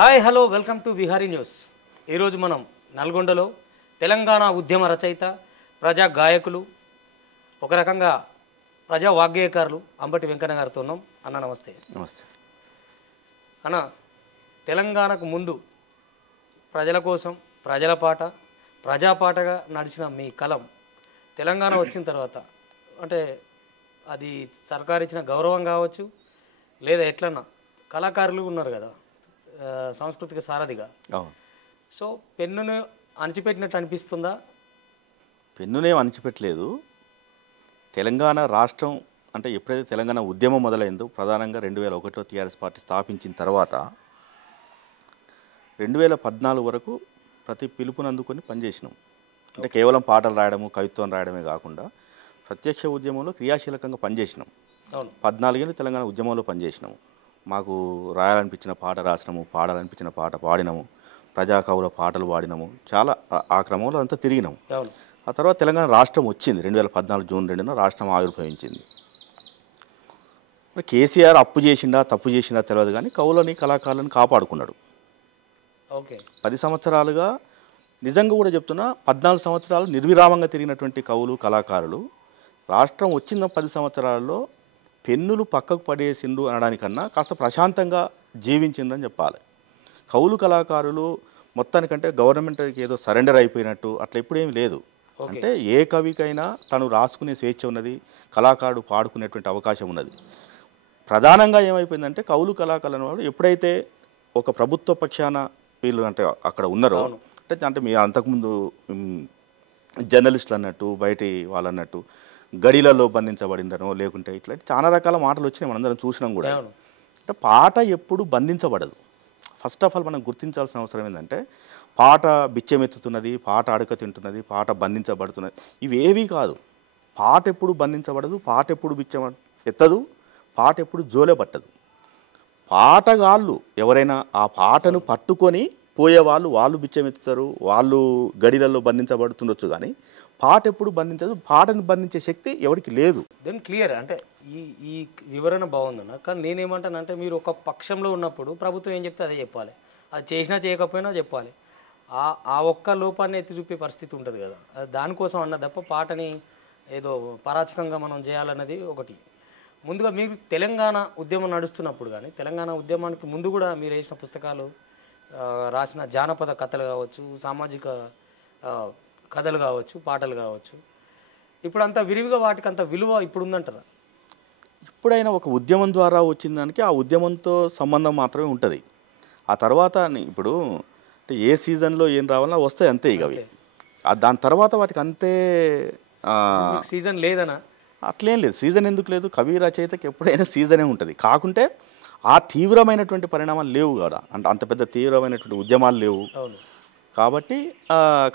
Hi hello welcome to Vihari news. ఈరోజు మనం నల్గొండలో తెలంగాణ ఉద్యమ రచయిత, ప్రజా గాయకులు, ఒక రకంగా ప్రజా వాగ్గేయకారులు అంబటి వెంకన్న గారితో ఉన్నాం. అన్న నమస్తే. నమస్తే అన్న, తెలంగాణకు ముందు ప్రజల కోసం ప్రజల పాట, ప్రజాపాటగా నడిచిన మీ కలం తెలంగాణ వచ్చిన తర్వాత అంటే అది సర్కారు ఇచ్చిన గౌరవం కావచ్చు, లేదా ఎట్లన్నా కళాకారులు ఉన్నారు కదా సాంస్కృతిక సారథిగా. సో పెన్నును అణచిపెట్టినట్టు అనిపిస్తుందా? పెన్నునేం అణచిపెట్టలేదు. తెలంగాణ రాష్ట్రం అంటే ఎప్పుడైతే తెలంగాణ ఉద్యమం మొదలైందో ప్రధానంగా 2001లో టీఆర్ఎస్ పార్టీ స్థాపించిన తర్వాత 2014 వరకు ప్రతి పిలుపునందుకొని పనిచేసినాం. అంటే కేవలం పాటలు రాయడము, కవిత్వం రాయడమే కాకుండా ప్రత్యక్ష ఉద్యమంలో క్రియాశీలకంగా పనిచేసినాం. 14 ఏళ్ళు తెలంగాణ ఉద్యమంలో పనిచేసినాము. మాకు రాయాలనిపించిన పాట రాసినాము, పాడాలనిపించిన పాట పాడినాము, ప్రజాకవుల పాటలు పాడినాము. చాలా ఆ క్రమంలో అంతా తిరిగినాము. ఆ తర్వాత తెలంగాణ రాష్ట్రం వచ్చింది. 2014 జూన్ 2న రాష్ట్రం ఆవిర్భవించింది. కేసీఆర్ అప్పు చేసిండా తప్పు చేసిండా తెలియదు, కానీ కవులని కళాకారులను కాపాడుకున్నాడు. 10 సంవత్సరాలుగా నిజంగా కూడా చెప్తున్నా, 14 సంవత్సరాలు నిర్విరామంగా తిరిగినటువంటి కవులు కళాకారులు రాష్ట్రం వచ్చిన 10 సంవత్సరాల్లో పెన్నులు పక్కకు పడేసిండు అనడానికన్నా కాస్త ప్రశాంతంగా జీవించిందని చెప్పాలి. కవులు కళాకారులు మొత్తానికంటే గవర్నమెంట్కి ఏదో సరెండర్ అయిపోయినట్టు అట్లా ఎప్పుడేమీ లేదు. అంటే ఏ కవికైనా తను రాసుకునే స్వేచ్ఛ ఉన్నది, కళాకారుడు పాడుకునేటువంటి అవకాశం ఉన్నది. ప్రధానంగా ఏమైపోయిందంటే కవులు కళాకారుల వాళ్ళు ఎప్పుడైతే ఒక ప్రభుత్వ పక్షాన వీళ్ళు అంటే అక్కడ ఉన్నారో, అంటే మీ అంతకుముందు జర్నలిస్టులు అన్నట్టు, బయటి వాళ్ళు అన్నట్టు గడిలలో బంధించబడిందనో లేకుంటే ఇట్లా చాలా రకాల మాటలు వచ్చినాయి, మనందరం చూసినాం కూడా. అంటే పాట ఎప్పుడు బంధించబడదు. ఫస్ట్ ఆఫ్ ఆల్ మనం గుర్తించాల్సిన అవసరం ఏంటంటే, పాట బిచ్చెమెత్తుతున్నది, పాట అడక తింటున్నది, పాట బంధించబడుతున్నది, ఇవేవీ కాదు. పాట ఎప్పుడు బంధించబడదు, పాట ఎప్పుడు బిచ్చం ఎత్తదు, పాట ఎప్పుడు జోలే పట్టదు. పాటగాళ్ళు ఎవరైనా ఆ పాటను పట్టుకొని పోయేవాళ్ళు వాళ్ళు బిచ్చమెత్తుతారు, వాళ్ళు గడిలలో బంధించబడుతుండొచ్చు, కానీ పాట ఎప్పుడు బంధించదు. పాటను బంధించే శక్తి ఎవరికి లేదు. Then clear. అంటే ఈ వివరణ బాగుందన్న. కానీ నేనేమంటానంటే, మీరు ఒక పక్షంలో ఉన్నప్పుడు ప్రభుత్వం ఏం చెప్తే అదే చెప్పాలి, అది చేసినా చేయకపోయినా చెప్పాలి. ఆ ఒక్క లోపాన్ని ఎత్తి చూపే పరిస్థితి ఉంటుంది కదా, దానికోసం అన్న తప్ప పాటని ఏదో పరాచకంగా మనం చేయాలన్నది ఒకటి. ముందుగా మీరు తెలంగాణ ఉద్యమం నడుస్తున్నప్పుడు కానీ, తెలంగాణ ఉద్యమానికి ముందు కూడా మీరు వేసిన పుస్తకాలు, రాసిన జానపద కథలు కావచ్చు, సామాజిక కథలు కావచ్చు, పాటలు కావచ్చు, ఇప్పుడు అంత విరివిగా వాటికి అంత విలువ ఇప్పుడు ఉందంటారా? ఇప్పుడైనా ఒక ఉద్యమం ద్వారా వచ్చిన దానికి ఆ ఉద్యమంతో సంబంధం మాత్రమే ఉంటుంది. ఆ తర్వాత ఇప్పుడు అంటే ఏ సీజన్లో ఏం రావాలన్నా వస్తాయి అంతే. ఇక అవి దాని తర్వాత వాటికి అంతే సీజన్ లేదనా? అట్లేం లేదు. సీజన్ ఎందుకు లేదు? కవి రచయితకి ఎప్పుడైనా సీజనే ఉంటుంది. కాకుంటే ఆ తీవ్రమైనటువంటి పరిణామాలు లేవు కదా, అంటే అంత పెద్ద తీవ్రమైనటువంటి ఉద్యమాలు లేవు కాబట్టి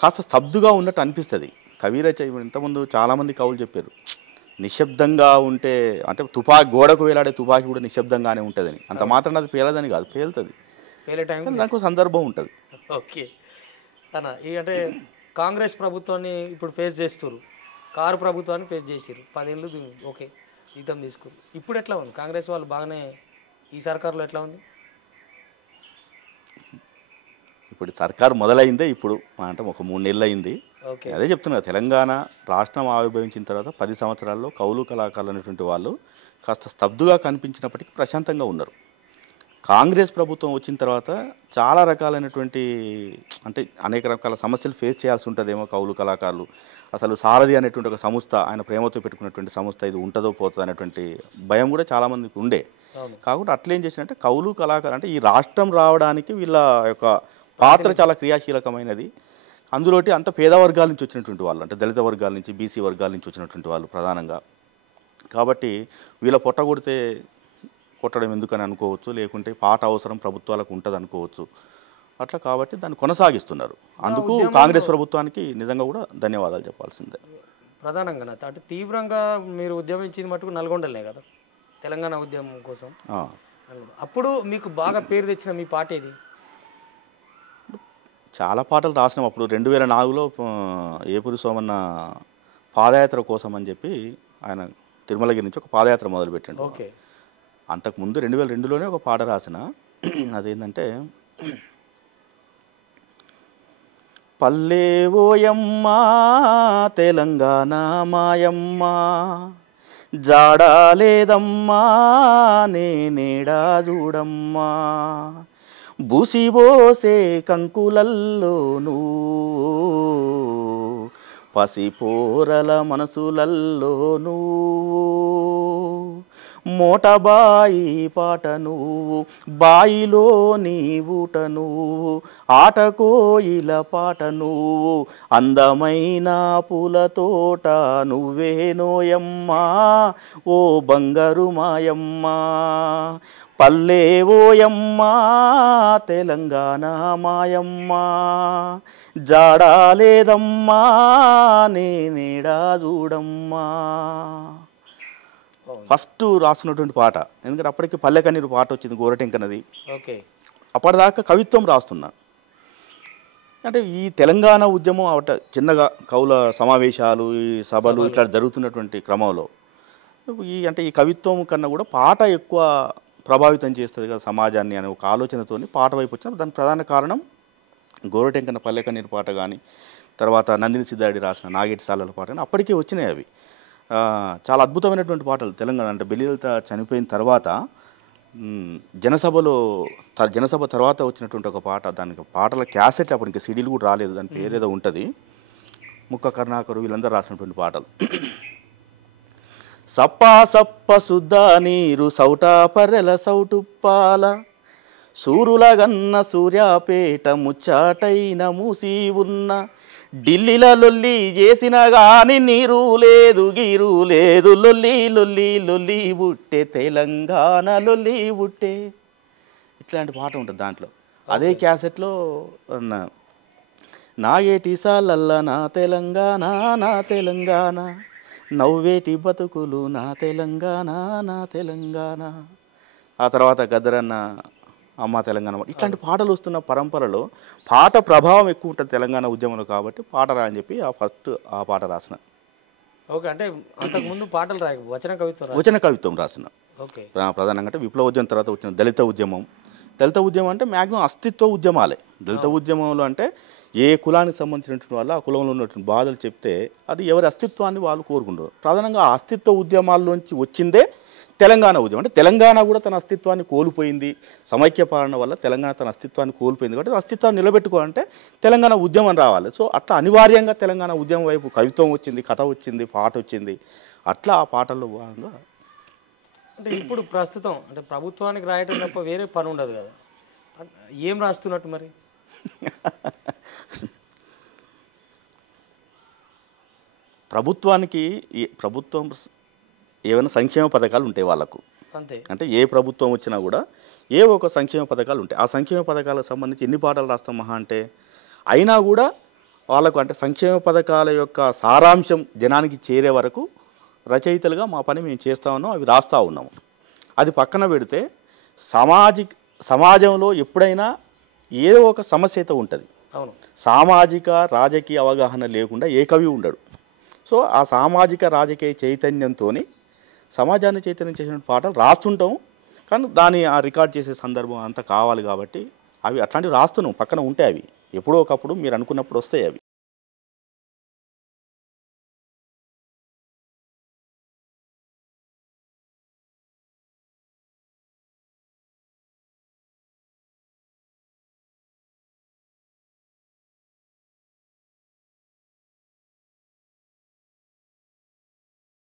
కాస్త స్తబ్దుగా ఉన్నట్టు అనిపిస్తుంది. కవి రచయిత ఇంతకుముందు చాలామంది కవులు చెప్పారు, నిశ్శబ్దంగా ఉంటే అంటే గోడకు వేలాడే తుపాకీ కూడా నిశ్శబ్దంగానే ఉంటుందని. అంత మాత్రం అది పేలదని కాదు, పేలుతుంది, దానికి సందర్భం ఉంటుంది. ఓకే అన్న. అంటే కాంగ్రెస్ ప్రభుత్వాన్ని ఇప్పుడు ఫేస్ చేస్తారు, కారు ప్రభుత్వాన్ని ఫేస్ చేసారు, 10 ఏళ్ళు ఓకే జీతం తీసుకురు. ఇప్పుడు ఎట్లా ఉంది కాంగ్రెస్ వాళ్ళు? బాగానే ఈ సర్కారులో ఎట్లా ఉంది? ఇప్పుడు సర్కారు మొదలైందే ఇప్పుడు, అంటే ఒక 3 నెలలు అయింది. అదే చెప్తున్నా, తెలంగాణ రాష్ట్రం ఆవిర్భవించిన తర్వాత 10 సంవత్సరాల్లో కవులు కళాకారులు అనేటువంటి వాళ్ళు కాస్త స్తబ్దుగా కనిపించినప్పటికీ ప్రశాంతంగా ఉన్నారు. కాంగ్రెస్ ప్రభుత్వం వచ్చిన తర్వాత చాలా రకాలైనటువంటి అంటే అనేక రకాల సమస్యలు ఫేస్ చేయాల్సి ఉంటుందేమో కవులు కళాకారులు. అసలు సారథి అనేటువంటి ఒక సంస్థ, ఆయన ప్రేమతో పెట్టుకున్నటువంటి సంస్థ, ఇది ఉంటుందో పోతుందో అనేటువంటి భయం కూడా చాలామందికి ఉండే. కాకుండా అట్లేం చేసినట్టే కవులు కళాకారులు అంటే ఈ రాష్ట్రం రావడానికి వీళ్ళ యొక్క పాత్ర చాలా క్రియాశీలకమైనది. అందులోటి అంత పేద వర్గాల నుంచి వచ్చినటువంటి వాళ్ళు, అంటే దళిత వర్గాల నుంచి, బీసీ వర్గాల నుంచి వచ్చినటువంటి వాళ్ళు ప్రధానంగా. కాబట్టి వీళ్ళ కొట్టడం ఎందుకని అనుకోవచ్చు, లేకుంటే పాట అవసరం ప్రభుత్వాలకు ఉంటుంది అనుకోవచ్చు. అట్లా కాబట్టి దాన్ని కొనసాగిస్తున్నారు. అందుకు కాంగ్రెస్ ప్రభుత్వానికి నిజంగా కూడా ధన్యవాదాలు చెప్పాల్సిందే. ప్రధానంగా అంటే తీవ్రంగా మీరు ఉద్యమించింది మటుకు నల్గొండలే కదా తెలంగాణ ఉద్యమం కోసం. అప్పుడు మీకు బాగా పేరు తెచ్చిన మీ పాట ఏది? చాలా పాటలు రాసినాం అప్పుడు. 2004లో ఏపూరి సోమన్న పాదయాత్ర కోసం అని చెప్పి ఆయన తిరుమలగిరి నుంచి ఒక పాదయాత్ర మొదలుపెట్టాడు. అంతకుముందు 2002లోనే ఒక పాట రాసిన, అదేంటంటే పల్లె ఓయమ్మ తెలంగాణ మాయమ్మ జాడాలేదమ్మా నేనేడా చూడమ్మా బూసిబోసే కంకులల్లోనూ పసిపోరల మనసులల్లోనూ మోటబాయి పాట నువ్వు బాయిలో నీ ఊట నువ్వు ఆటకోయిల పాట నువ్వు అందమైన పూల తోట నువ్వే నోయమ్మా ఓ బంగారు మాయమ్మా పల్లె ఓయమ్మా తెలంగాణ మాయమ్మా జాడాలేదమ్మా నేనేడా చూడమ్మా. ఫస్ట్ రాస్తున్నటువంటి పాట, ఎందుకంటే అప్పటికి పల్లె కన్నీరు పాట వచ్చింది గోరటెంకనది. ఓకే, అప్పటిదాకా కవిత్వం రాస్తున్నా. అంటే ఈ తెలంగాణ ఉద్యమం అవట చిన్నగా కవుల సమావేశాలు ఈ సభలు ఇట్లా జరుగుతున్నటువంటి క్రమంలో ఈ కవిత్వం కన్నా కూడా పాట ఎక్కువ ప్రభావితం చేస్తుంది కదా సమాజాన్ని అనే ఒక ఆలోచనతో పాట వైపు వచ్చిన దానికి ప్రధాన కారణం గోరటెంకన పల్లె కన్నీరు పాట కానీ తర్వాత నందిని సిద్ధాడి రాసిన నాగేటి సాలల పాట కానీ అప్పటికే వచ్చినాయి. అవి చాలా అద్భుతమైనటువంటి పాటలు. తెలంగాణ అంటే బెల్లిలత చనిపోయిన తర్వాత జనసభ తర్వాత వచ్చినటువంటి ఒక పాట, దానికి పాటల క్యాసెట్ అప్పుడు ఇంకా సిడీలు కూడా రాలేదు, దాని పేరు ఏదో ఉంటుంది, ముక్క కరుణాకరు వీళ్ళందరూ రాసినటువంటి పాటలు. సప్పా సప్ప సుద్దా నీరు సౌటా పర్రెల సౌటుప్పాల సూరుల గన్న సూర్యాపేట ముచ్చాటైన మూసి ఉన్న ఢిల్లీల లొల్లి చేసిన గాని నీరు లేదు గీరు లేదు లొల్లి లొల్లి లొల్లి బుట్టే తెలంగాణ లొల్లి బుట్టే, ఇట్లాంటి పాట ఉంటుంది దాంట్లో. అదే క్యాసెట్లో నాగేటి సాలల్ల నా తెలంగాణ నా తెలంగాణ నవ్వేటి బతుకులు నా తెలంగాణ నా తెలంగాణ, ఆ తర్వాత గద్దరన్న అమ్మ తెలంగాణ, ఇట్లాంటి పాటలు వస్తున్న పరంపరలో పాట ప్రభావం ఎక్కువ ఉంటుంది తెలంగాణ ఉద్యమంలో. కాబట్టి పాట రా అని చెప్పి ఫస్ట్ ఆ పాట రాసిన. ఓకే, అంటే అంతకుముందు పాటలు రాయ వచన కవిత్వం రాసిన. ఓకే, ప్రధానంగా అంటే విప్లవ ఉద్యమం తర్వాత వచ్చిన దళిత ఉద్యమం. దళిత ఉద్యమం అంటే మ్యాక్సిమం అస్తిత్వ ఉద్యమాలే. దళిత ఉద్యమంలో అంటే ఏ కులానికి సంబంధించినటువంటి వాళ్ళు ఆ కులంలో ఉన్నటువంటి బాధలు చెప్తే అది ఎవరి అస్తిత్వాన్ని వాళ్ళు కోరుకుంటారు. ప్రధానంగా ఆ అస్తిత్వ ఉద్యమాల్లోంచి వచ్చిందే తెలంగాణ ఉద్యమం. అంటే తెలంగాణ కూడా తన అస్తిత్వాన్ని కోల్పోయింది, సమైక్య పాలన వల్ల తెలంగాణ తన అస్తిత్వాన్ని కోల్పోయింది. కాబట్టి అస్తిత్వాన్ని నిలబెట్టుకోవాలంటే తెలంగాణ ఉద్యమం రావాలి. సో అట్లా అనివార్యంగా తెలంగాణ ఉద్యమం వైపు కవిత్వం వచ్చింది, కథ వచ్చింది, పాట వచ్చింది. అట్లా ఆ పాటల్లో భాగంగా అంటే ఇప్పుడు ప్రస్తుతం అంటే ప్రభుత్వానికి రాయటం తప్ప వేరే పని ఉండదు కదా, ఏం రాస్తున్నట్టు మరి? ప్రభుత్వం ఏమైనా సంక్షేమ పథకాలు ఉంటాయి వాళ్ళకు అంతే. అంటే ఏ ప్రభుత్వం వచ్చినా కూడా ఏ ఒక సంక్షేమ పథకాలు ఉంటాయి. ఆ సంక్షేమ పథకాలకు సంబంధించి ఎన్ని పాటలు రాస్తాం మహా అంటే, అయినా కూడా వాళ్ళకు అంటే సంక్షేమ పథకాల యొక్క సారాంశం జనానికి చేరే వరకు రచయితలుగా మా పని మేము చేస్తూ ఉన్నాం, అవి రాస్తూ ఉన్నాము. అది పక్కన పెడితే సమాజంలో ఎప్పుడైనా ఏదో ఒక సమస్య అయితే ఉంటుంది. అవును, సామాజిక రాజకీయ అవగాహన లేకుండా ఏ కవి ఉండడు. సో ఆ సామాజిక రాజకీయ చైతన్యంతో సమాజాన్ని చైతన్యం చేసిన పాటలు రాస్తుంటాం. కానీ దాన్ని ఆ రికార్డ్ చేసే సందర్భం అంతా కావాలి కాబట్టి అవి అట్లాంటివి రాస్తున్నాం. పక్కన ఉంటాయి, అవి ఎప్పుడో ఒకప్పుడు మీరు అనుకున్నప్పుడు వస్తాయి అవి.